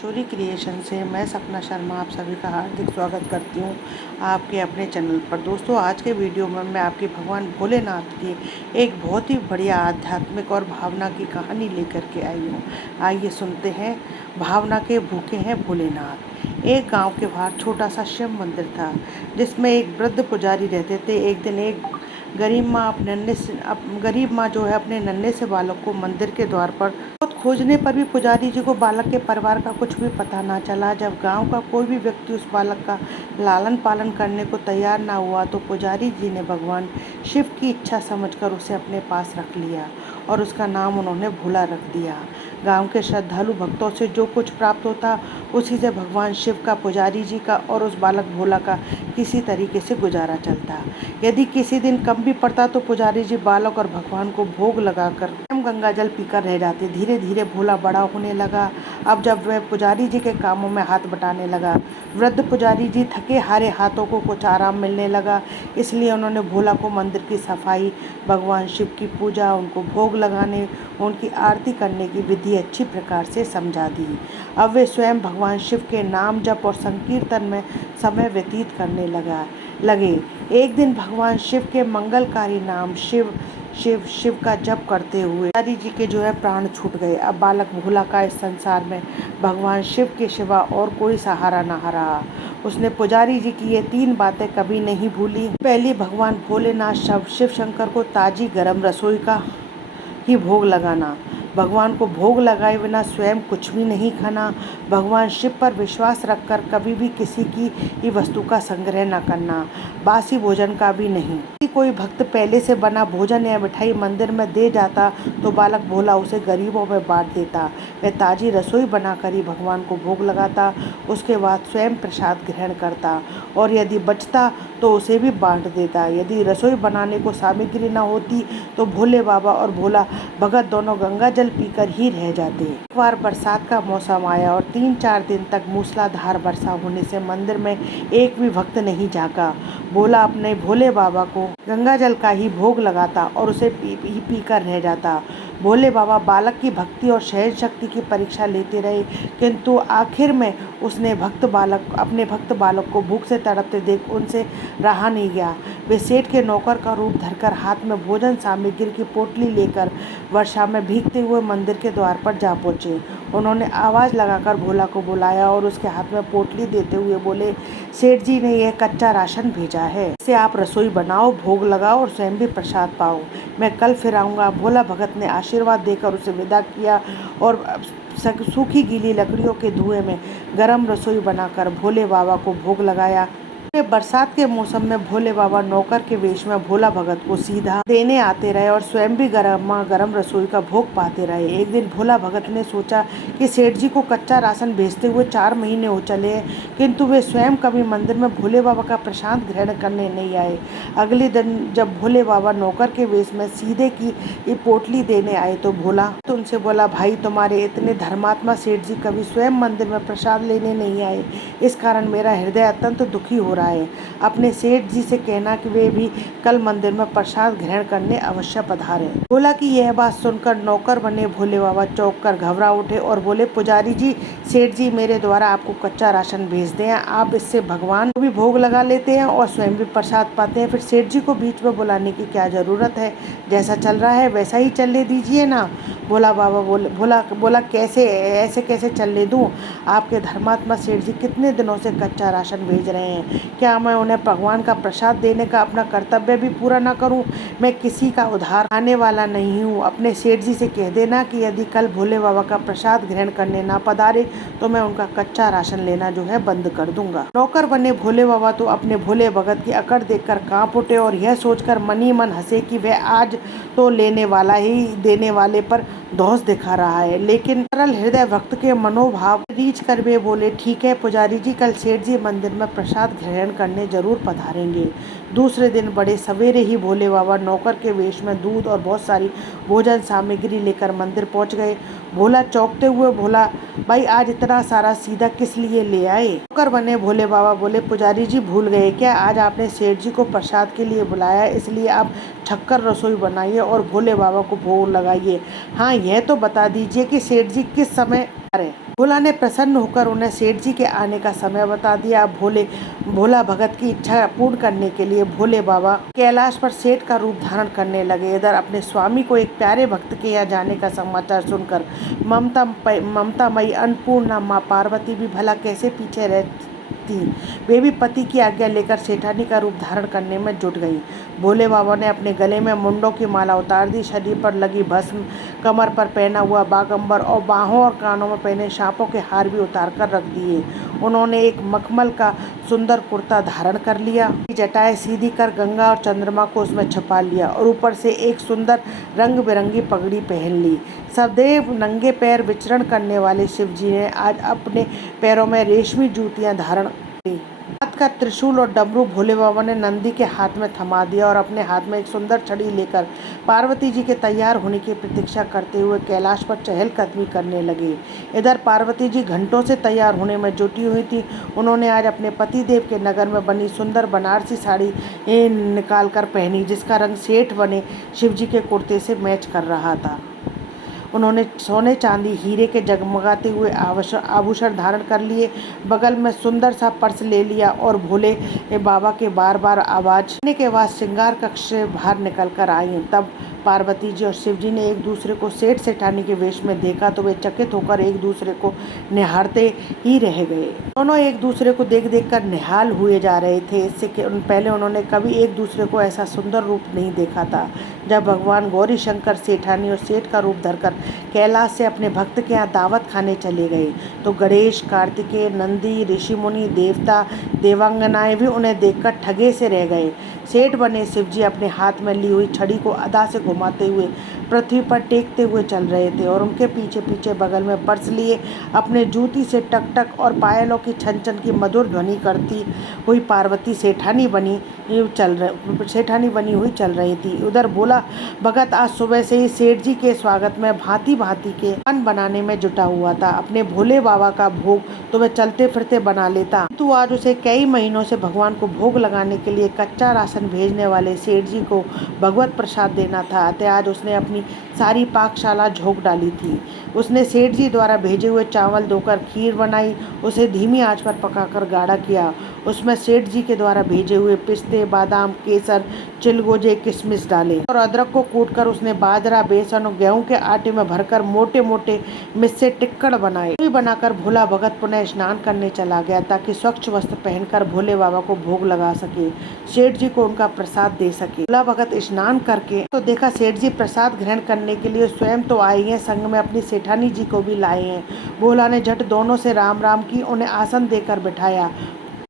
चोरी क्रिएशन से मैं सपना शर्मा आप सभी का हार्दिक स्वागत करती हूँ आपके अपने चैनल पर। दोस्तों, आज के वीडियो में मैं आपके भगवान भोलेनाथ की एक बहुत ही बढ़िया आध्यात्मिक और भावना की कहानी लेकर के आई हूँ। आइए सुनते हैं। भावना के भूखे हैं भोलेनाथ। एक गांव के बाहर छोटा सा शिव मंदिर था, जिसमें एक वृद्ध पुजारी रहते थे। एक दिन एक गरीब माँ जो है अपने नन्हे से बालक को मंदिर के द्वार पर बहुत खोजने पर भी पुजारी जी को बालक के परिवार का कुछ भी पता ना चला। जब गांव का कोई भी व्यक्ति उस बालक का लालन पालन करने को तैयार ना हुआ, तो पुजारी जी ने भगवान शिव की इच्छा समझकर उसे अपने पास रख लिया और उसका नाम उन्होंने भोला रख दिया। गांव के श्रद्धालु भक्तों से जो कुछ प्राप्त होता, उसी से भगवान शिव का, पुजारी जी का और उस बालक भोला का किसी तरीके से गुजारा चलता। यदि किसी दिन कम भी पड़ता, तो पुजारी जी बालक और भगवान को भोग लगाकर गंगा जल पीकर रह जाते। धीरे धीरे भोला बड़ा होने लगा। अब जब वह पुजारी जी के कामों में हाथ बटाने लगा, वृद्ध पुजारी जी थके हारे हाथों को कुछ आराम मिलने लगा। इसलिए उन्होंने भोला को मंदिर की सफाई, भगवान शिव की पूजा, उनको भोग लगाने, उनकी आरती करने की विधि अच्छी प्रकार से समझा दी। अब वे स्वयं भगवान शिव के नाम जप और संकीर्तन में समय व्यतीत करने लगे। एक दिन भगवान शिव के मंगलकारी नाम शिव शिव शिव का जप करते हुए पुजारी जी के जो है प्राण छूट गए। अब बालक भोला का इस संसार में भगवान शिव के सिवा और कोई सहारा न रहा। उसने पुजारी जी की ये 3 बातें कभी नहीं भूली। पहली, भगवान भोलेनाथ शिव शंकर को ताजी गरम रसोई का ही भोग लगाना, भगवान को भोग लगाए बिना स्वयं कुछ भी नहीं खाना, भगवान शिव पर विश्वास रखकर कभी भी किसी की वस्तु का संग्रह न करना, बासी भोजन का भी नहीं। कोई भक्त पहले से बना भोजन या मिठाई मंदिर में दे जाता, तो बालक भोला उसे गरीबों में बांट देता। वह ताजी रसोई बनाकर ही भगवान को भोग लगाता, उसके बाद स्वयं प्रसाद ग्रहण करता और यदि बचता तो उसे भी बांट देता। यदि रसोई बनाने को सामग्री न होती, तो भोले बाबा और भोला भगत दोनों गंगा जल पीकर ही रह जाते। एक बार बरसात का मौसम आया और 3-4 दिन तक मूसलाधार वर्षा होने से मंदिर में एक भी भक्त नहीं झांका। भोला अपने भोले बाबा को गंगा जल का ही भोग लगाता और उसे पीकर रह जाता। भोले बाबा बालक की भक्ति और सहन शक्ति की परीक्षा लेते रहे, किंतु आखिर में उसने अपने भक्त बालक को भूख से तड़पते देख उनसे रहा नहीं गया। वे सेठ के नौकर का रूप धरकर हाथ में भोजन सामग्री की पोटली लेकर वर्षा में भीगते हुए मंदिर के द्वार पर जा पहुँचे। उन्होंने आवाज़ लगाकर भोला को बुलाया और उसके हाथ में पोटली देते हुए बोले, सेठ जी ने यह कच्चा राशन भेजा है, इससे आप रसोई बनाओ, भोग लगाओ और स्वयं भी प्रसाद पाओ। मैं कल फिर आऊँगा। भोला भगत ने आशीर्वाद देकर उसे विदा किया और सूखी गीली लकड़ियों के धुएं में गरम रसोई बनाकर भोले बाबा को भोग लगाया। बरसात के मौसम में भोले बाबा नौकर के वेश में भोला भगत को सीधा देने आते रहे और स्वयं भी गरम रसोई का भोग पाते रहे। एक दिन भोला भगत ने सोचा कि सेठ जी को कच्चा राशन भेजते हुए 4 महीने हो चले हैं, किंतु वे स्वयं कभी मंदिर में भोले बाबा का प्रसाद ग्रहण करने नहीं आए। अगले दिन जब भोले बाबा नौकर के वेश में सीधे की ये पोटली देने आए, तो भोला तो उनसे बोला, भाई, तुम्हारे इतने धर्मात्मा सेठ जी कभी स्वयं मंदिर में प्रसाद लेने नहीं आए, इस कारण मेरा हृदय अत्यंत दुखी हो रहा है। अपने सेठ जी से कहना कि वे भी कल मंदिर में प्रसाद ग्रहण करने अवश्य पधारें। भोला की यह बात सुनकर नौकर बने भोले बाबा चौंक कर घबरा उठे और बोले, पुजारी जी, सेठ जी मेरे द्वारा आपको कच्चा राशन भेजते हैं, आप इससे भगवान को भी भोग लगा लेते हैं और स्वयं भी प्रसाद पाते हैं, फिर सेठ जी को बीच में बुलाने की क्या जरूरत है, जैसा चल रहा है वैसा ही चलने दीजिए ना। भोला कैसे ऐसे कैसे चलने दूं? आपके धर्मात्मा सेठ जी कितने दिनों से कच्चा राशन भेज रहे हैं, क्या मैं उन्हें भगवान का प्रसाद देने का अपना कर्तव्य भी पूरा न करूं? मैं किसी का उधार आने वाला नहीं हूं। अपने सेठ जी से कह देना कि यदि कल भोले बाबा का प्रसाद ग्रहण करने ना पधारे, तो मैं उनका कच्चा राशन लेना जो है बंद कर दूंगा। नौकर बने भोले बाबा तो अपने भोले भगत की अकड़ देखकर कांप उठे और यह सोचकर मन ही मन हंसे कि वह आज तो लेने वाला ही देने वाले पर धौंस दिखा रहा है। लेकिन सरल हृदय भक्त के मनोभाव रीझ कर वे बोले, ठीक है पुजारी जी, कल सेठ जी मंदिर में प्रसाद ग्रहण करने जरूर पधारेंगे। दूसरे दिन बड़े सवेरे ही भोले बाबा नौकर के वेश में दूध और बहुत सारी भोजन सामग्री लेकर मंदिर पहुंच गए। भोला चौंकते हुए बोला, भाई, आज इतना सारा सीधा किस लिए ले आए? नौकर बने भोले बाबा बोले, पुजारी जी भूल गए क्या, आज आपने सेठ जी को प्रसाद के लिए बुलाया, इसलिए आप छक्कर रसोई बनाइए और भोले बाबा को भोग लगाइए। हाँ, यह तो बता दीजिए कि सेठ जी किस समय अरे भोला ने प्रसन्न होकर उन्हें सेठ जी के आने का समय बता दिया। भोला भगत की इच्छा पूर्ण करने के लिए भोले बाबा कैलाश पर सेठ का रूप धारण करने लगे। इधर अपने स्वामी को एक प्यारे भक्त के यहाँ जाने का समाचार सुनकर ममतामयी अन्नपूर्णा माँ पार्वती भी भला कैसे पीछे रहती। वे भी पति की आज्ञा लेकर सेठानी का रूप धारण करने में जुट गई। भोले बाबा ने अपने गले में मुंडों की माला उतार दी, शरीर पर लगी भस्म, कमर पर पहना हुआ बागंबर और बाहों और कानों में पहने सांपों के हार भी उतार कर रख दिए। उन्होंने एक मखमल का सुंदर कुर्ता धारण कर लिया, जटाएं सीधी कर गंगा और चंद्रमा को उसमें छुपा लिया और ऊपर से एक सुंदर रंग बिरंगी पगड़ी पहन ली। सदैव नंगे पैर विचरण करने वाले शिव जी ने आज अपने पैरों में रेशमी जूतियां धारण की। हाथ का त्रिशूल और डमरू भोले बाबा ने नंदी के हाथ में थमा दिया और अपने हाथ में एक सुंदर छड़ी लेकर पार्वती जी के तैयार होने की प्रतीक्षा करते हुए कैलाश पर चहलकदमी करने लगे। इधर पार्वती जी घंटों से तैयार होने में जुटी हुई थी। उन्होंने आज अपने पति देव के नगर में बनी सुंदर बनारसी साड़ी निकाल कर पहनी, जिसका रंग सेठ बने शिव जी के कुर्ते से मैच कर रहा था। उन्होंने सोने चांदी हीरे के जगमगाते हुए आभूषण धारण कर लिए, बगल में सुंदर सा पर्स ले लिया और भोले बाबा के बार बार आवाज देने के बाद श्रृंगार कक्ष से बाहर निकल कर आई। तब पार्वती जी और शिव जी ने एक दूसरे को सेठ सेठानी के वेश में देखा तो वे चकित होकर एक दूसरे को निहारते ही रह गए। दोनों एक दूसरे को देख देख कर निहाल हुए जा रहे थे। इससे पहले उन्होंने कभी एक दूसरे को ऐसा सुंदर रूप नहीं देखा था। जब भगवान गौरी शंकर सेठानी और सेठ का रूप धरकर कैलाश से अपने भक्त के यहाँ दावत खाने चले गए तो गणेश, कार्तिकेय, नंदी, ऋषि मुनि, देवता, देवांगनाएं भी उन्हें देखकर ठगे से रह गए। सेठ बने शिव जी अपने हाथ में ली हुई छड़ी को अदा से घुमाते हुए पृथ्वी पर टेकते हुए चल रहे थे और उनके पीछे पीछे बगल में पर्स लिए अपने जूती से टक टक और पायलों की छन छन की मधुर ध्वनि करती हुई पार्वती सेठानी बनी हुई चल रही थी। उधर भोला भगत आज सुबह से ही सेठ जी के स्वागत में भांति भांति के पान बनाने में जुटा हुआ था। अपने भोले बाबा का भोग तो वह चलते फिरते बना लेता, तो आज उसे कई महीनों से भगवान को भोग लगाने के लिए कच्चा राशन भेजने वाले सेठ जी को भगवत प्रसाद देना था। अतः आज उसने अपनी सारी पाकशाला झोंक डाली थी। उसने सेठ जी द्वारा भेजे हुए चावल धोकर खीर बनाई, उसे धीमी आंच पर पकाकर गाढ़ा किया। उसमें सेठ जी के द्वारा भेजे हुए पिस्ते, बादाम, केसर, चिलगोजे, किशमिश डाले और अदरक को कूटकर उसने बाजरा, बेसन और गेहूं के आटे में भरकर मोटे मोटे मिस्से टिक्कड़ बनाए। बनाकर भोला भगत पुनः स्नान करने चला गया ताकि स्वच्छ वस्त्र पहनकर भोले बाबा को भोग लगा सके, सेठ जी को उनका प्रसाद दे सके। भोला भगत स्नान करके तो देखा सेठ जी प्रसाद ग्रहण करने के लिए स्वयं तो आए हैं, संग में अपनी सेठानी जी को भी लाए हैं। भोला ने झट दोनों से राम राम की, उन्हें आसन देकर बिठाया।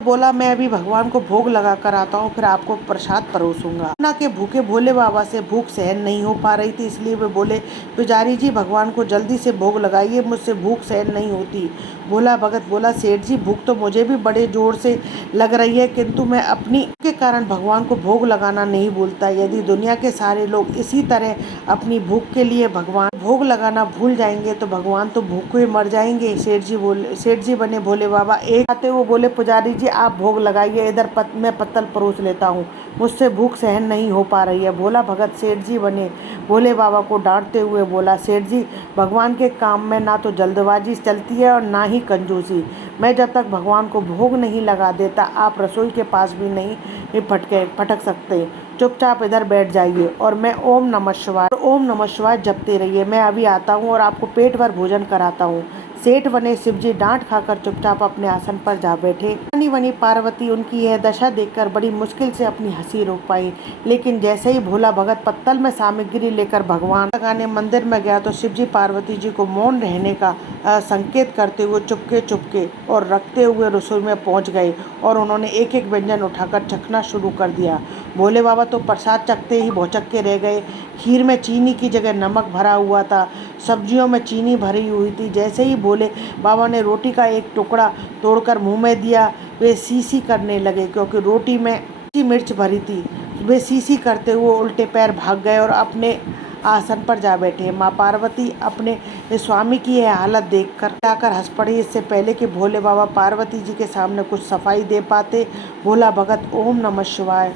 बोला, मैं अभी भगवान को भोग लगा कर आता हूँ, फिर आपको प्रसाद परोसूंगा। ना के भूखे भोले बाबा से भूख सहन नहीं हो पा रही थी, इसलिए वे बोले, पुजारी जी भगवान को जल्दी से भोग लगाइए, मुझसे भूख सहन नहीं होती। भोला भगत बोला, सेठ जी भूख तो मुझे भी बड़े जोर से लग रही है, किंतु मैं अपनी के कारण भगवान को भोग लगाना नहीं भूलता। यदि दुनिया के सारे लोग इसी तरह अपनी भूख के लिए भगवान भोग लगाना भूल जाएंगे तो भगवान तो भूखे मर जाएंगे। सेठ जी बने भोले बाबा एक आते हुए बोले, पुजारी जी आप भोग लगाइए, इधर मैं पत्तल परोस लेता हूँ, मुझसे भूख सहन नहीं हो पा रही है। भोला भगत सेठ जी बने भोले बाबा को डांटते हुए बोला, सेठ जी भगवान के काम में ना तो जल्दबाजी चलती है और ना ही कंजूसी। मैं जब तक भगवान को भोग नहीं लगा देता आप रसोई के पास भी नहीं फटक सकते। चुपचाप इधर बैठ जाइए और मैं ओम नमः शिवाय जपते रहिए। मैं अभी आता हूँ और आपको पेट भर भोजन कराता हूँ। सेठ बने शिव जी डांट खाकर चुपचाप अपने आसन पर जा बैठे। बनी पार्वती उनकी यह दशा देखकर बड़ी मुश्किल से अपनी हंसी रोक पाई, लेकिन जैसे ही भोला भगत पत्तल में सामग्री लेकर भगवान लगाने मंदिर में गया तो शिव जी पार्वती जी को मौन रहने का संकेत करते हुए चुपके और रखते हुए रसोई में पहुंच गए और उन्होंने एक एक व्यंजन उठाकर चखना शुरू कर दिया। भोले बाबा तो प्रसाद चखते ही भौचक्के रह गए। खीर में चीनी की जगह नमक भरा हुआ था, सब्जियों में चीनी भरी हुई थी। जैसे ही भोले बाबा ने रोटी का एक टुकड़ा तोड़कर मुंह में दिया, वे सी करने लगे क्योंकि रोटी में मिर्च भरी थी। वे सी करते हुए उल्टे पैर भाग गए और अपने आसन पर जा बैठे। माँ पार्वती अपने स्वामी की यह हालत देखकर आकर हंस पड़ी। इससे पहले कि भोले बाबा पार्वती जी के सामने कुछ सफाई दे पाते, भोला भगत ओम नमः शिवाय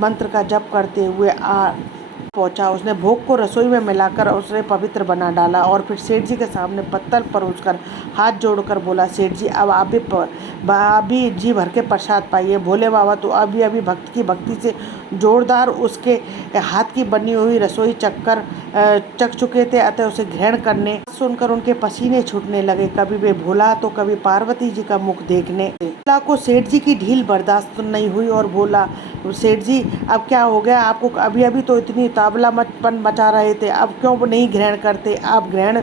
मंत्र का जप करते हुए पहुंचा। उसने भोग को रसोई में मिलाकर उसे पवित्र बना डाला और फिर सेठ जी के सामने पत्तल परोसकर हाथ जोड़कर बोला, सेठ जी अब आप भी जी भर के प्रसाद पाइए। भोले बाबा तो अभी अभी भक्त की भक्ति से जोरदार उसके हाथ की बनी हुई रसोई चख चुके थे, अतः उसे ग्रहण करने सुनकर उनके पसीने छूटने लगे। कभी वे भोला तो कभी पार्वती जी का मुख देखने। भोला को सेठ जी की ढील बर्दाश्त नहीं हुई और बोला, सेठ जी अब क्या हो गया आपको? अभी अभी तो इतनी तावलापन मचा रहे थे, अब क्यों नहीं ग्रहण करते? आप ग्रहण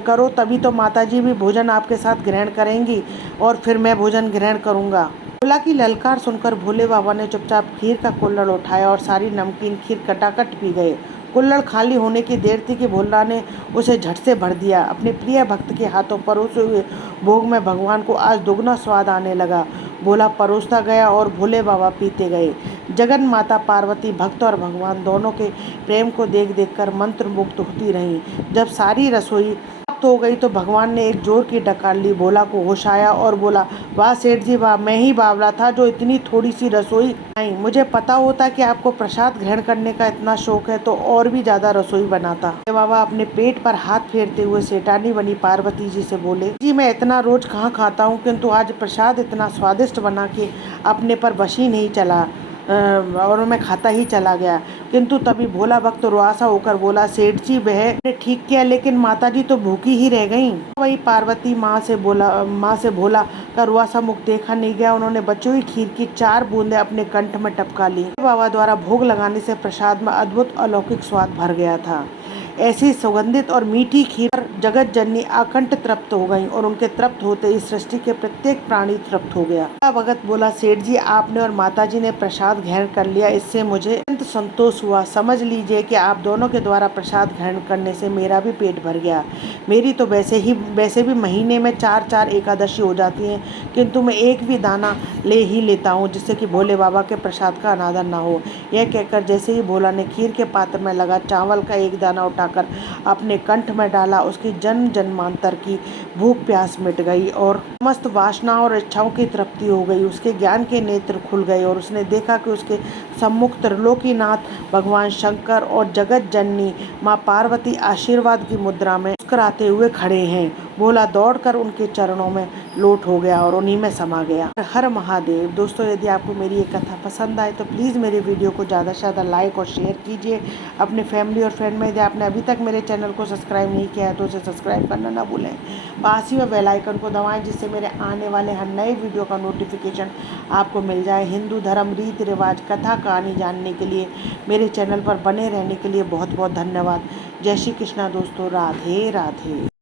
करो तभी तो माताजी भी भोजन आपके साथ ग्रहण करेंगी और फिर मैं भोजन ग्रहण करूंगा। भोला की ललकार सुनकर भोले बाबा ने चुपचाप खीर का कुल्हड़ उठाया और सारी नमकीन खीर कटाकट पी गए। कुल्हड़ खाली होने की देर थी कि भोला ने उसे झट से भर दिया। अपने प्रिय भक्त के हाथों परोसे हुए भोग में भगवान को आज दुगना स्वाद आने लगा। भोला परोसता गया और भोले बाबा पीते गए। जगन माता पार्वती भक्त और भगवान दोनों के प्रेम को देख देख कर मंत्रमुग्ध होती रहीं। जब सारी रसोई समाप्त हो गई तो भगवान ने एक जोर की डकार ली। भोला को होश आया और बोला, वाह सेठ जी वाह, मैं ही बावला था जो इतनी थोड़ी सी रसोई नहीं। मुझे पता होता कि आपको प्रसाद ग्रहण करने का इतना शौक है तो और भी ज्यादा रसोई बनाता। बाबा अपने पेट पर हाथ फेरते हुए सेठानी बनी पार्वती जी से बोले, जी मैं इतना रोज कहाँ खाता हूँ, किंतु आज प्रसाद इतना स्वादिष्ट बना के अपने पर बस ही नहीं चला और मैं खाता ही चला गया। किंतु तभी भोला भक्त रुआसा होकर बोला, सेठ जी वह ठीक किया, लेकिन माताजी तो भूखी ही रह गईं। वही पार्वती माँ से भोला का रुआसा मुख देखा नहीं गया। उन्होंने बची हुई खीर की 4 बूंदें अपने कंठ में टपका ली। बाबा द्वारा भोग लगाने से प्रसाद में अद्भुत अलौकिक स्वाद भर गया था। ऐसी सुगंधित और मीठी खीर पर जगत जननी आकंठ तृप्त हो गई और उनके तृप्त होते इस सृष्टि के प्रत्येक प्राणी तृप्त हो गया। भगत बोला, सेठ जी आपने और माताजी ने प्रसाद ग्रहण कर लिया, इससे मुझे अत्यंत संतोष हुआ। समझ लीजिए कि आप दोनों के द्वारा प्रसाद ग्रहण करने से मेरा भी पेट भर गया। मेरी तो वैसे भी महीने में 4-4 एकादशी हो जाती हैं, किंतु मैं एक भी दाना ले ही लेता हूँ जिससे कि भोले बाबा के प्रसाद का अनादर ना हो। यह कहकर जैसे ही भोला ने खीर के पात्र में लगा चावल का एक दाना उठाकर अपने कंठ में डाला, उसकी जन्म जन्मांतर की भूख प्यास मिट गई और समस्त वासना और इच्छाओं की तृप्ति हो गई। उसके ज्ञान के नेत्र खुल गए और उसने देखा कि उसके सम्मुख त्रिलोकीनाथ भगवान शंकर और जगत जननी माँ पार्वती आशीर्वाद की मुद्रा में मुस्कुराते हुए खड़े हैं। भोला दौड़कर उनके चरणों में लोट हो गया और उन्हीं में समा गया। हर महादेव। दोस्तों यदि आपको मेरी ये कथा पसंद आए तो प्लीज़ मेरे वीडियो को ज़्यादा से ज़्यादा लाइक और शेयर कीजिए अपने फैमिली और फ्रेंड में। यदि आपने अभी तक मेरे चैनल को सब्सक्राइब नहीं किया है तो उसे सब्सक्राइब करना ना भूलें। पास ही में बेल आइकन को दबाएं जिससे मेरे आने वाले हर नए वीडियो का नोटिफिकेशन आपको मिल जाए। हिंदू धर्म रीति रिवाज कथा कहानी जानने के लिए मेरे चैनल पर बने रहने के लिए बहुत बहुत धन्यवाद। जय श्री कृष्णा दोस्तों। राधे राधे।